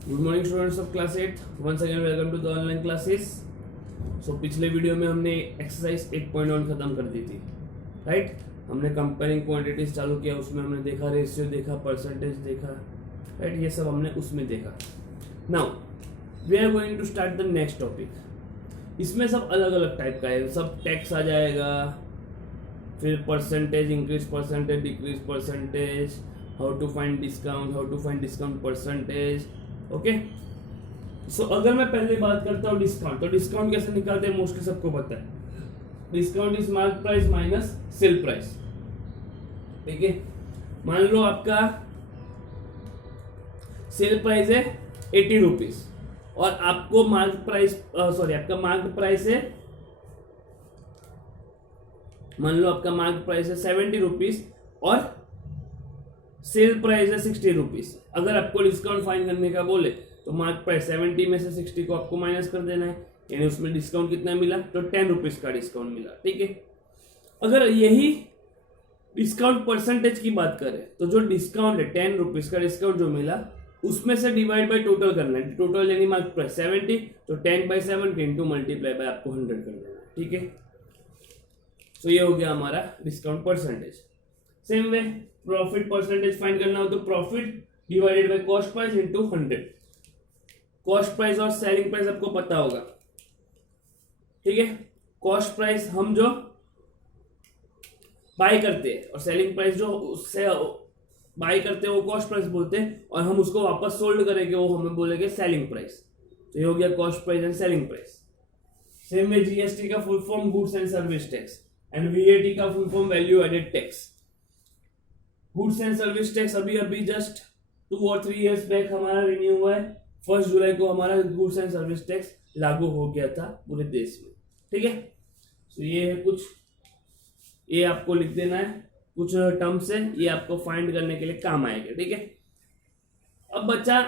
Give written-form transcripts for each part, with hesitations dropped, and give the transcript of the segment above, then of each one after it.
Good morning students of class 8, once again welcome to the online classes. So पिछले video में हमने exercise 8.1 खत्म कर दी थी, राइट। हमने कंपेयरिंग क्वांटिटीज चालू किया, उसमें हमने देखा रेशियो देखा, परसेंटेज देखा, राइट। ये सब हमने उसमें देखा। Now we are going to start the next topic. इसमें सब अलग अलग टाइप का है, सब टैक्स आ जाएगा, फिर percentage, increase percentage, decrease percentage, how to find discount percentage. Okay, so अगर मैं पहले बात करता हूँ डिस्काउंट, तो डिस्काउंट कैसे निकालते हैं मोस्टली सबको पता है। Discount is mark price minus sale price. ठीक है, मान लो आपका सेल प्राइस है 80 रुपीज और आपको आपका मार्क प्राइस है, मान लो आपका मार्क प्राइस है 70 रुपीज और सेल प्राइस है 60 रुपीज। अगर आपको डिस्काउंट फाइंड करने का बोले तो मार्क प्राइस 70 में से 60 को आपको माइनस कर देना है, यानी उसमें डिस्काउंट कितना मिला, तो 10 रुपीज का डिस्काउंट मिला। ठीक है, अगर यही डिस्काउंट परसेंटेज की बात करें तो जो डिस्काउंट है 10 रुपीज का डिस्काउंट जो मिला, उसमें से डिवाइड बाय टोटल करना है। टोटल यानी मार्क प्राइस 70, तो 10/70 इंटू मल्टीप्लाई बाय आपको 100 कर देना है। ठीक है, तो ये हो गया हमारा discount percentage. Same way profit percentage find करना हो तो profit divided by cost price into 100। Cost price और सेलिंग प्राइस आपको पता होगा, ठीक है। कॉस्ट प्राइस हम जो बाय करते हैं और सेलिंग प्राइस जो उससे बाय करते हैं वो कॉस्ट प्राइस बोलते हैं, और हम उसको वापस सोल्ड करेंगे वो हमें बोलेंगे सेलिंग प्राइस। तो ये हो गया cost price and selling price. Same में जीएसटी का full form goods and service tax, and VAT का full form value added tax. Goods and service tax अभी जस्ट 2 और 3 इयर्स बैक हमारा रिन्यू हुआ है। 1 जुलाई को हमारा गुड्स एंड सर्विस टैक्स लागू हो गया था पूरे देश में। ठीक है, तो ये है कुछ, ये आपको लिख देना है कुछ टर्म्स है, ये आपको फाइंड करने के लिए काम आएगा। ठीक है, अब बच्चा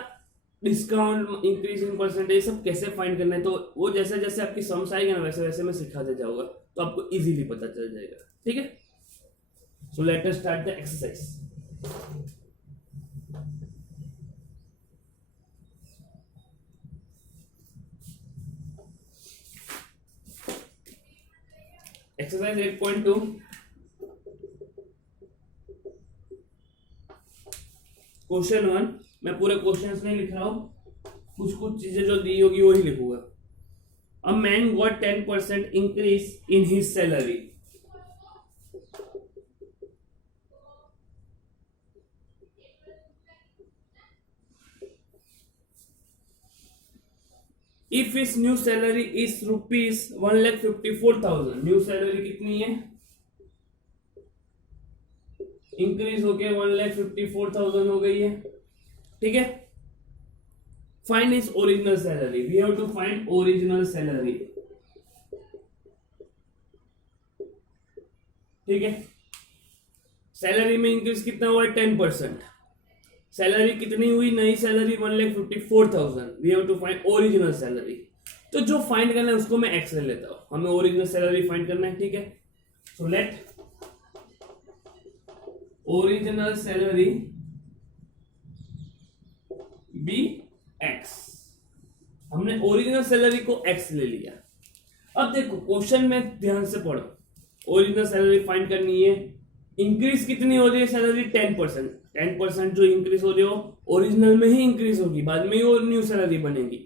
डिस्काउंट, इंक्रीज इन परसेंटेज सब कैसे फाइंड करना है, तो वो जैसे जैसे आपकी समझ आएगा ना वैसे वैसे मैं सिखाते जाऊंगा, तो आपको इजीली पता चल जाएगा। ठीक है, so let us start the exercise. Exercise 8.2, question 1। मैं पूरे क्वेश्चंस नहीं लिख रहा हूं, कुछ कुछ चीजें जो दी होगी वही लिखूंगा। A man got 10% increase in his salary. If his new salary is rupees 1,54,000, new salary कितनी है, इंक्रीज होके 1,54,000 हो गई है। ठीक है, find is original salary. We have to find original salary. ठीक है, सैलरी में इंक्रीज कितना हुआ है, 10%। सैलरी कितनी हुई, नई salary 1,54,000। We have to find original salary. तो जो फाइंड करना है उसको मैं एक्स ले लेता हूं, हमें ओरिजिनल सैलरी फाइंड करना है। ठीक है, so let original salary be X. हमने ओरिजिनल सैलरी को एक्स ले लिया। अब देखो क्वेश्चन में ध्यान से पढ़ो, ओरिजिनल सैलरी फाइंड करनी है। इंक्रीज कितनी हो रही है सैलरी, 10%। 10% जो इंक्रीज हो रही हो ओरिजिनल में ही इंक्रीज होगी, बाद में ही वो न्यू सैलरी बनेगी।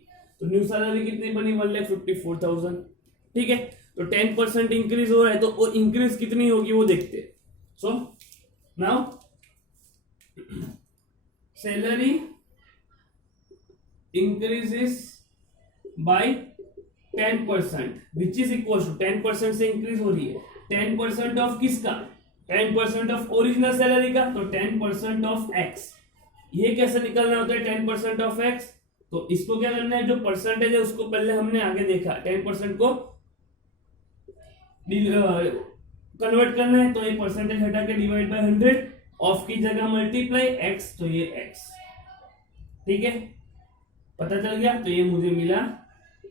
तो न्यू सैलरी कितनी बनी, 1,54,000। ठीक है, तो 10% इंक्रीज हो रहा है, तो वो इंक्रीज कितनी होगी वो देखते हैं। So now salary increases by 10%, which is equal to 10% से इंक्रीज हो रही है। 10% ऑफ किसका, 10% ऑफ ओरिजिनल सैलरी का, तो 10% ऑफ एक्स। ये कैसे निकालना होता है 10% ऑफ एक्स, तो इसको क्या करना है, जो परसेंटेज है उसको पहले हमने आगे देखा, 10% को कन्वर्ट करना है, तो ये परसेंटेज हटा के डिवाइड बाय 100, ऑफ की जगह मल्टीप्लाई एक्स, तो ये एक्स। ठीक है, पता चल गया, तो ये मुझे मिला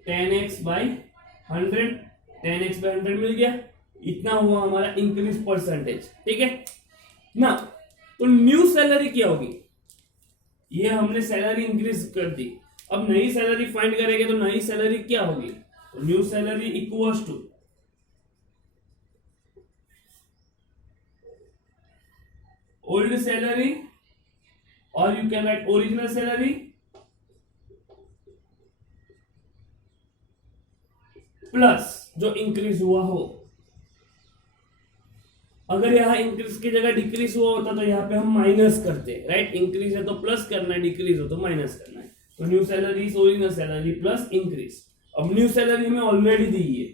10x/100, 10x/100 मिल गया। इतना हुआ हमारा इंक्रीज परसेंटेज। ठीक है ना, तो न्यू सैलरी क्या होगी, ये हमने सैलरी इंक्रीज कर दी, अब नई सैलरी फाइंड करेंगे तो नई सैलरी क्या होगी, तो new salary equals to old salary, और you can write original salary plus जो इंक्रीज हुआ हो। अगर यहाँ इंक्रीज की जगह डिक्रीज हुआ होता तो यहाँ पे हम माइनस करते, राइट। इंक्रीज है तो प्लस करना है, डिक्रीज हो तो माइनस करना है। तो new salary is original salary plus increase. अब न्यू सैलरी हमें ऑलरेडी दी है,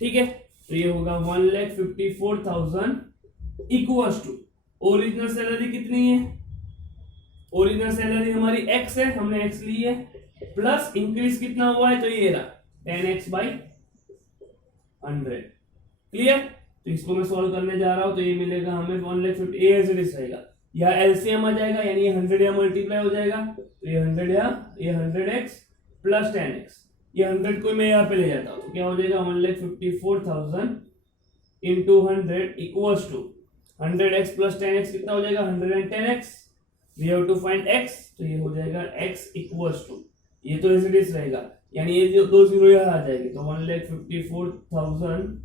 ठीक है, तो ये होगा 1,54,000 इक्वल्स टू ओरिजिनल सैलरी कितनी है, ओरिजिनल सैलरी हमारी x है, हमने x ली है, प्लस इंक्रीज कितना हुआ है, तो ये रहा 10x बाई 100। क्लियर। तो इसको मैं सॉल्व करने जा रहा हूं, तो ये मिलेगा हमें 1,50,000 ए एज इट इज रहेगा, या एलसीएम आ जाएगा, यानी ये 100 या मल्टीप्लाई हो जाएगा, तो ये 100 या ये 100x प्लस 10x, ये 100 को मैं यहाँ पे ले जाता हूँ, तो क्या हो जाएगा 1,54,000 into 100 equals to 100x plus 10x कितना हो जाएगा 110x। We have to find x, तो ये हो जाएगा x इक्वल्स टू, ये तो एज इट इज रहेगा, यानी ये जो दो जीरो यहाँ आ जाएगी, तो 1,54,000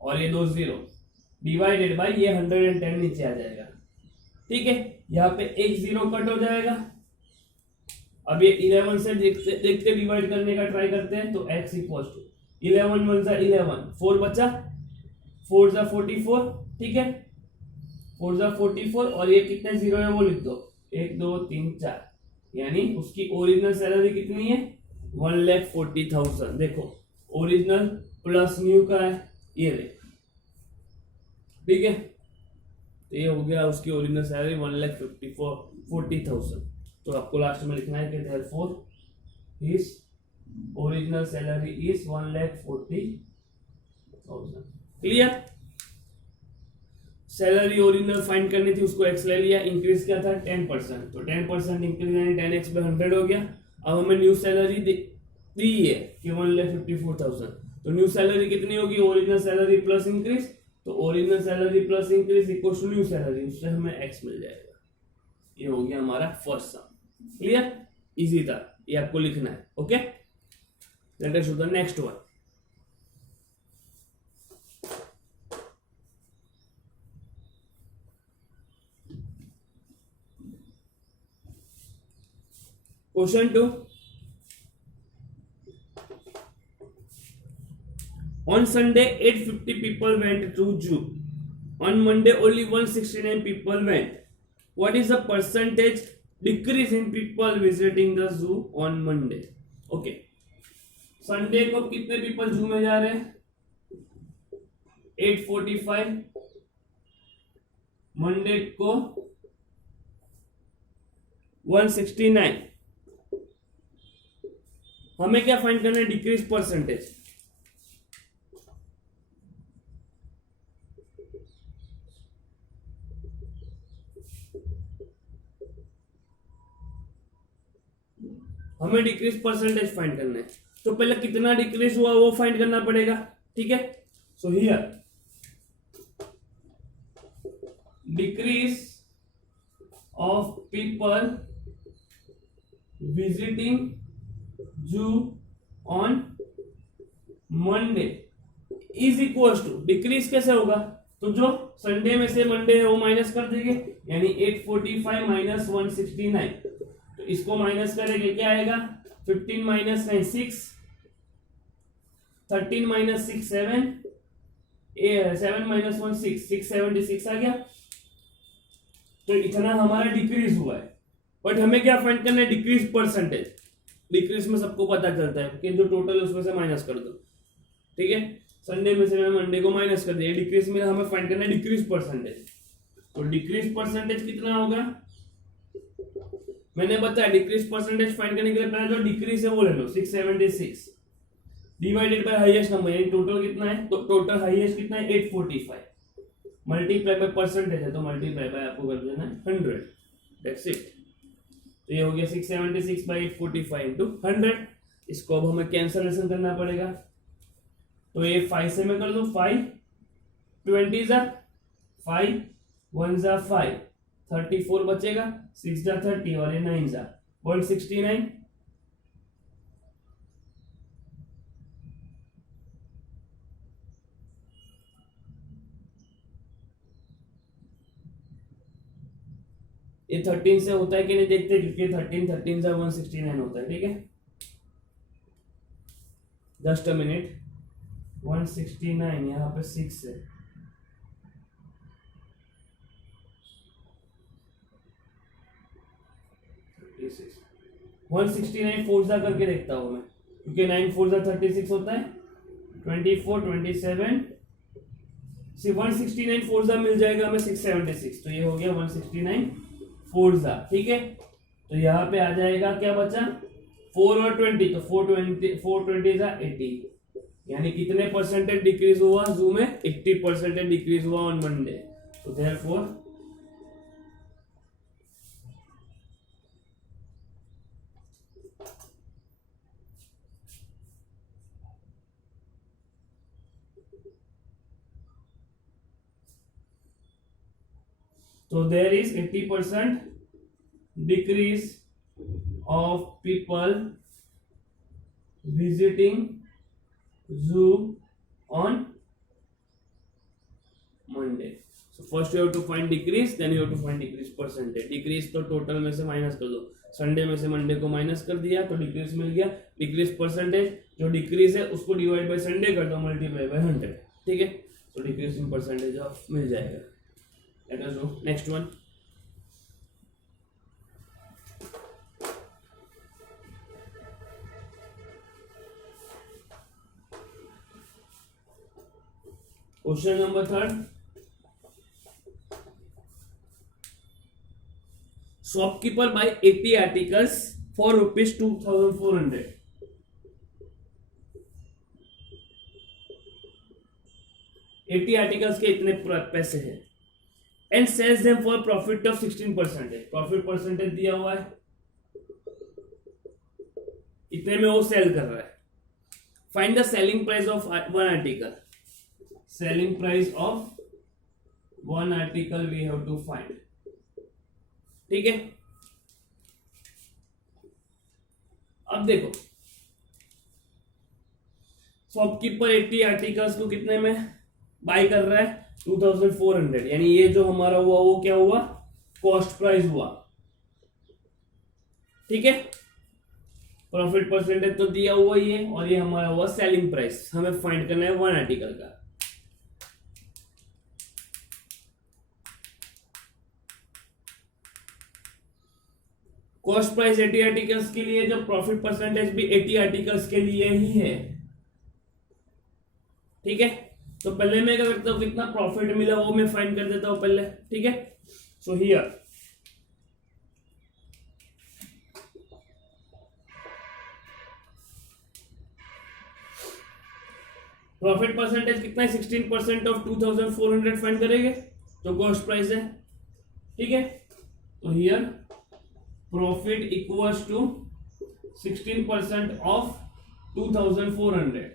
और ये दो जीरो डिवाइडेड बाई ये 110 नीचे आ जाएगा, ठीक है। यहाँ पे एक जीरो कट हो जाएगा। अब ये 11 से देखते डिवाइड करने का ट्राई करते हैं, तो x इक्वल्स टू 11 1 जा 11, 4 बचा, 4 जा 44, ठीक है, 4 जा 44, और ये कितने जीरो है वो लिख दो, 1 2 3 4, यानी उसकी ओरिजिनल सैलरी कितनी है 1,40,000। देखो ओरिजिनल प्लस न्यू का है, ये ले, ठीक है, तो ये हो गया उसकी ओरिजिनल सैलरी 1,40,000। तो आपको लास्ट में लिखना है कि therefore his original salary is 1,40,000। Clear. Salary original find करनी थी, उसको एक्स ले लिया, इंक्रीज क्या था 10%, तो 10% इंक्रीज यानी 10x पे 100 हो गया। अब हमें न्यू सैलरी दी है कि 1,54,000, तो न्यू सैलरी कितनी होगी, ओरिजिनल सैलरी प्लस इंक्रीज, तो original salary plus increase equals to new salary, उससे हमें x मिल जाएगा। ये हो गया हमारा फर्स्ट सम। क्लियर, इजी था, ये आपको लिखना है। Okay, let us do the next one. Question 2. On Sunday, 850 people went to zoo. On Monday, only 169 people went. What is the percentage decrease in people visiting the zoo on Monday? Okay. Sunday को कितने people zoo में जा रहे हैं? 845. Monday को 169. हमें क्या find करना है, डिक्रीज परसेंटेज। हमें डिक्रीज परसेंटेज फाइंड करना है, तो पहले कितना डिक्रीज हुआ वो फाइंड करना पड़ेगा, ठीक है। So here decrease of people visiting zoo on Monday is equals to, decrease कैसे होगा, तो जो संडे में से मंडे है वो माइनस कर देंगे, यानी 845 माइनस 169, तो इसको माइनस करेंगे क्या आएगा 15 माइनस 9 6, 13 माइनस 6 7, 7 माइनस 1 6, 676 आ गया। तो इतना हमारा डिक्रीज हुआ है, बट हमें क्या फाइंड करना है, डिक्रीज परसेंटेज। डिक्रीज में सबको पता चलता है कि जो टोटल है उसमें से माइनस कर दो, ठीक है। संडे में से मैं मंडे को माइनस कर दिया, डिक्रीज में हमें फाइंड करना है डिक्रीज परसेंटेज। तो डिक्रीज परसेंटेज कितना होगा, मैंने बताया डिक्रीज परसेंटेज फाइंड करने के लिए पहले जो डिक्रीज है वो ले लो 676 डिवाइडेड बाय हाईएस्ट नंबर, यानी टोटल कितना है, तो टोटल हाईएस्ट कितना है 845, मल्टीप्लाई बाय परसेंटेज है तो मल्टीप्लाई बाय आपको कर देना है 100, दैट्स इट। तो ये हो गया 676 बाई 845 इंटू 100। इसको अब हमें कैंसलेशन करना पड़ेगा, तो ये 5 से मैं कर दूं 5 20 जा 5 1 जा 5 34 बचेगा, 6 जा 30 और ये 9 जा 169, ये 13 से होता है कि नहीं देखते, क्योंकि 13 से 169 होता है, ठीक है। जस्ट अ मिनट, 169 यहाँ पे 6 है, 169 फोर जा करके देखता हूँ मैं, क्योंकि 9 फोर जा 36 होता है, 24 27 सी 169 फोर जा मिल जाएगा हमें 676, तो ये हो गया 169 फोर जा, ठीक है। तो यहाँ पे आ जाएगा क्या बचा, 4 और 20, तो 420 जा 80, यानी कितने परसेंटेज डिक्रीज हुआ जू में, 80% डिक्रीज हुआ ऑन मंडे। तो therefore so there is 80% decrease of people visiting zoo on Monday. So first you have to find decrease, then you have to find decrease percentage. Decrease तो total में से minus कर दो, Sunday में से Monday को minus कर दिया तो डिक्रीज मिल गया। डिक्रीज परसेंटेज, जो डिक्रीज है उसको डिवाइड बाय संडे कर दो, मल्टीप्लाई बाय 100, ठीक है। तो डिक्रीज इन परसेंटेज ऑफ मिल जाएगा। Let us do next one. Question number 3. Shopkeeper buy 80 articles for rupees 2400. 80 articles के इतने पैसे हैं, and sells them for profit of 16%। Profit percentage दिया हुआ है, इतने में वो सेल कर रहा है। Find the selling price of one article. Selling price of one article we have to find, ठीक है। अब देखो, शॉपकीपर 80 आर्टिकल्स को कितने में बाय कर रहा है, 2400, यानी ये जो हमारा हुआ वो क्या हुआ, कॉस्ट प्राइस हुआ, ठीक है। प्रॉफिट परसेंटेज तो दिया हुआ ही है, और ये हमारा हुआ सेलिंग प्राइस। हमें फाइंड करना है वन आर्टिकल का। कॉस्ट प्राइस 80 आर्टिकल्स के लिए, जो प्रॉफिट परसेंटेज भी 80 आर्टिकल्स के लिए ही है, ठीक है। तो पहले मैं क्या करता हूं, कितना प्रॉफिट मिला वो मैं फाइंड कर देता हूं पहले, ठीक है। सो हियर प्रॉफिट परसेंटेज कितना है, 16% ऑफ 2400 फाइंड करेंगे, जो कॉस्ट प्राइस है, ठीक है। तो here profit equals to 16% of 2400,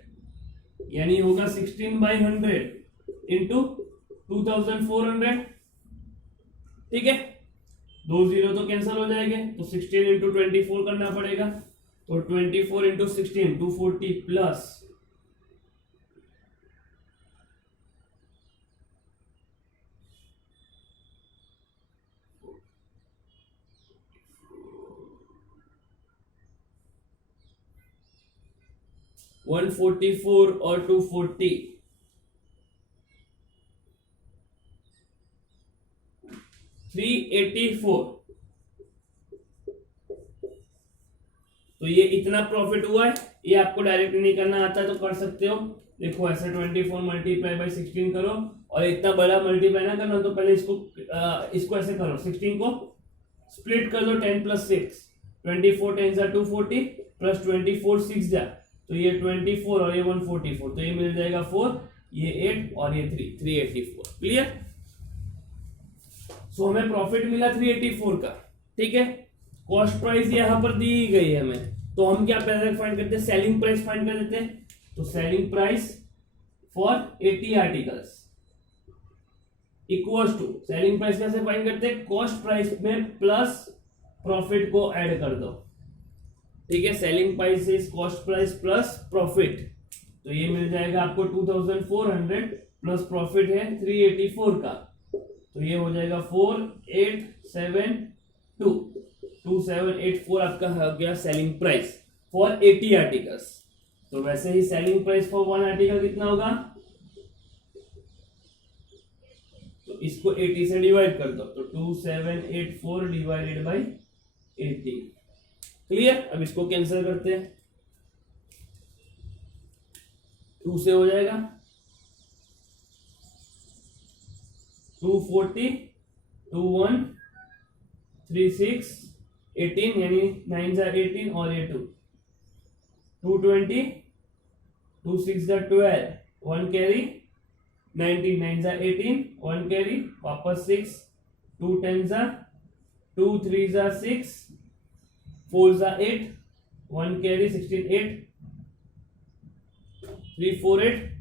यानी होगा 16/100 इंटू 2400, ठीक है। 2 0 तो कैंसिल हो जाएंगे, तो 16 इंटू 24 करना पड़ेगा, तो 24 इंटू 16 240 प्लस 144 और 240, 384। तो ये इतना प्रॉफिट हुआ है। ये आपको डायरेक्ट नहीं करना आता है तो कर सकते हो, देखो ऐसे 24 मल्टीप्लाई बाई 16 करो, और इतना बड़ा मल्टीप्लाई ना करना तो पहले इसको ऐसे करो, 16 को स्प्लिट कर दो 10 + 6, 24 10 जा 240 प्लस 24 6 जा, तो ये 24 और ये 144, तो ये मिल जाएगा 4, ये 8 और ये 3, 384। क्लियर। सो हमें प्रॉफिट मिला 384 का, ठीक है। कॉस्ट प्राइस यहां पर दी गई है हमें, तो हम क्या पहले फाइंड करते हैं, सेलिंग प्राइस फाइंड कर देते हैं। तो selling price for 80 articles equals to, selling price कैसे फाइंड करते हैं, कॉस्ट प्राइस में प्लस प्रॉफिट को ऐड कर दो, ठीक है। Selling price is cost price plus profit, तो ये मिल जाएगा आपको 2400 प्लस प्रॉफिट है 384 का, तो ये हो जाएगा 4872, 2784 आपका हो गया सेलिंग प्राइस फॉर 80 आर्टिकल्स। तो वैसे ही सेलिंग प्राइस फॉर 1 आर्टिकल कितना होगा, तो इसको 80 से डिवाइड कर दो, तो 2784 डिवाइडेड बाई 80। क्लियर। अब इसको कैंसिल करते हैं, 2 से हो जाएगा 240, 2136 18, यानी 9 जा 18 और ये 2 220, 26 जा 12, 1 कैरी 19, 9 जा 18, 1 कैरी वापस 6, 2 10 जा 2 3 जा 6, 4 जा 8, 1 कैरी 16 8, 3 4 8।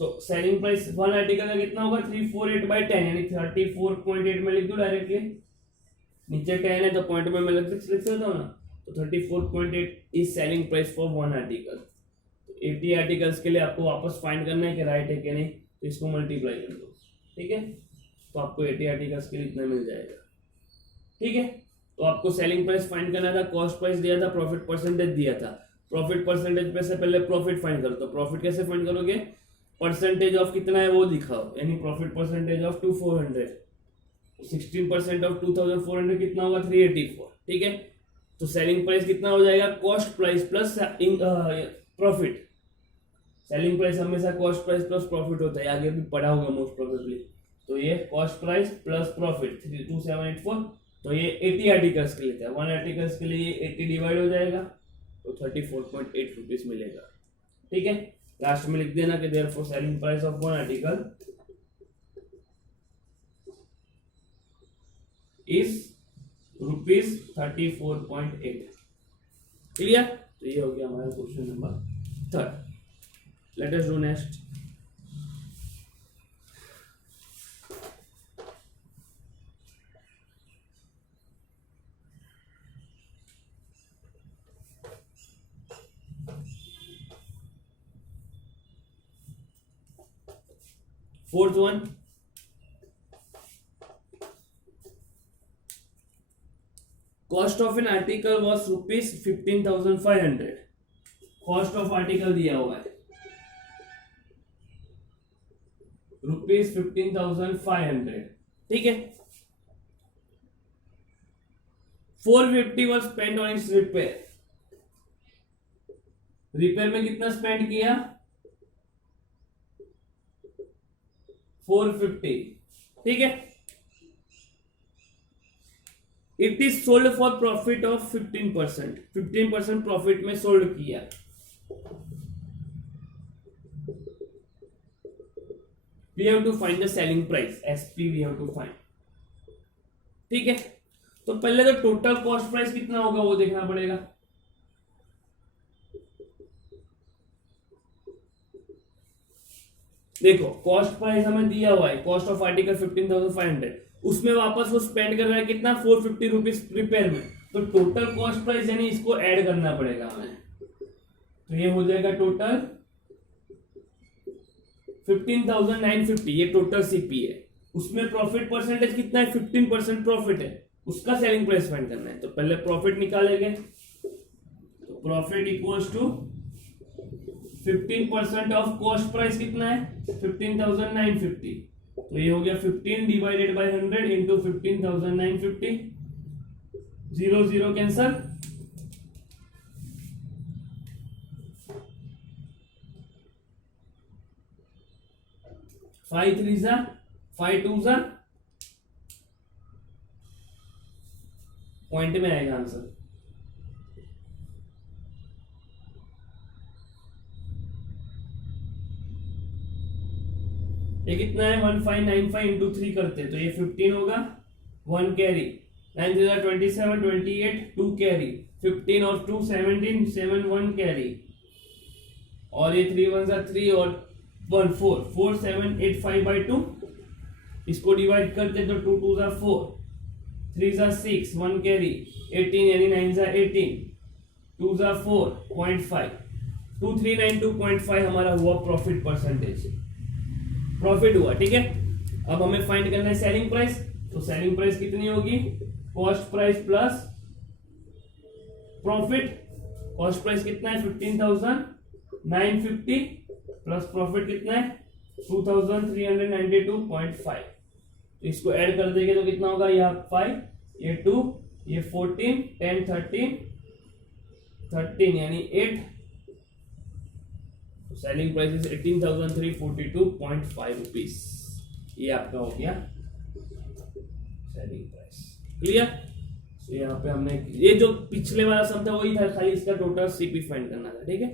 तो सेलिंग प्राइस 1 आर्टिकल का कितना होगा 348 बाई 10, यानी 34.8 में लिख दो डायरेक्टली, नीचे 10 है तो पॉइंट में मैं लिख सकता हूँ ना, तो 34.8 is selling price for 1 article. 80 articles के लिए आपको वापस फाइंड करना है कि राइट है कि नहीं, तो इसको मल्टीप्लाई कर दो, ठीक है। तो आपको 80 आर्टिकल्स के लिए इतना मिल जाएगा, ठीक है। तो आपको सेलिंग प्राइस फाइंड करना था, कॉस्ट प्राइस दिया था, प्रॉफिट परसेंटेज दिया था। प्रॉफिट परसेंटेज पे से पहले प्रॉफिट फाइंड करो, तो प्रॉफिट कैसे फाइंड करोगे, परसेंटेज ऑफ कितना है वो दिखाओ, यानी प्रॉफिट परसेंटेज ऑफ 2400, 16% ऑफ 2400 कितना होगा 384, ठीक है। तो सेलिंग प्राइस कितना हो जाएगा, cost price plus profit. Selling price हमेशा कॉस्ट प्राइस प्लस प्रॉफिट होता है, आगे भी पढ़ा होगा मोस्ट प्रोबेबली। तो ये कॉस्ट प्राइस प्लस प्रॉफिट 2784, तो ये 80 आर्टिकल्स के लिए था। 1 आर्टिकल्स के लिए 80 डिवाइड हो जाएगा, तो 34.8 रुपीज मिलेगा, ठीक है। लास्ट में लिख देना कि therefore selling price of 1 article is ₹34.8। Clear. तो ये हो गया हमारा question number 3। Let us do next. Fourth one, cost of an article was ₹15,500। Cost of article दिया हुआ है ₹15,500, ठीक है। 450 was spent on its repair। Repair में कितना स्पेंड किया 450, ठीक है। It is sold for profit of 15%, 15% profit में सोल्ड किया। We have to find the selling price, SP we have to find, ठीक है। तो पहले तो टोटल कॉस्ट प्राइस कितना होगा वो देखना पड़ेगा। देखो कॉस्ट प्राइस हमें दिया हुआ है, कॉस्ट ऑफ आर्टिकल 15,500, उसमें वापस वो स्पेंड कर रहा है कितना 450 रुपीज रिपेयर में, तो टोटल कॉस्ट प्राइस यानी इसको ऐड करना पड़ेगा हमें। तो ये हो जाएगा टोटल 15,950, ये टोटल सीपी है। उसमें प्रॉफिट परसेंटेज कितना है 15% प्रॉफिट है, उसका सेलिंग प्राइस फाइंड करना है। तो पहले प्रॉफिट निकालेंगे, तो profit equals to 15% of cost price कितना है 15,950, तो ये हो गया 15 डिवाइडेड बाय 100 इंटू 15,950, 0 0 कैंसल, 5 3 जा 5 2 जा, पॉइंट में आएगा आंसर। ये कितना है 1595 इंटू 3 करते तो ये 15 होगा, 1 कैरी, 9 3 27 28, 2 कैरी, 15 और 2 17, 7 1 कैरी, और ये 3 1 3 और 1 4 4 7 8 5 by 2, इसको डिवाइड करते तो 2 2 4, 3 6, 1 कैरी 18 यानी 9 18, 2 4 0.5, 2392.5 हमारा हुआ प्रॉफिट परसेंटेज, प्रॉफिट हुआ। ठीक है, अब हमें फाइंड करना है सेलिंग प्राइस। तो सेलिंग प्राइस कितनी होगी, cost price plus profit. Cost price कितना है 15,950 प्लस प्रॉफिट कितना है 2,392.5। तो इसको ऐड कर देंगे तो कितना होगा, यह 5, ये 2, ये 14, 10 13 यानी 8। Selling price is 18,342.5 rupees. ये आपका हो गया सेलिंग प्राइस। क्लियर। तो यहाँ पे हमने ये जो पिछले वाला सम था वही था, खाली इसका टोटल सीपी फाइंड करना था। ठीक है,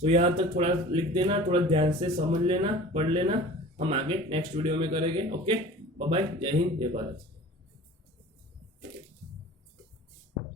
तो यहाँ तक थोड़ा लिख देना, थोड़ा ध्यान से समझ लेना, पढ़ लेना। हम आगे नेक्स्ट वीडियो में करेंगे। ओके, बाय बाय, जय हिंद, जय भारत।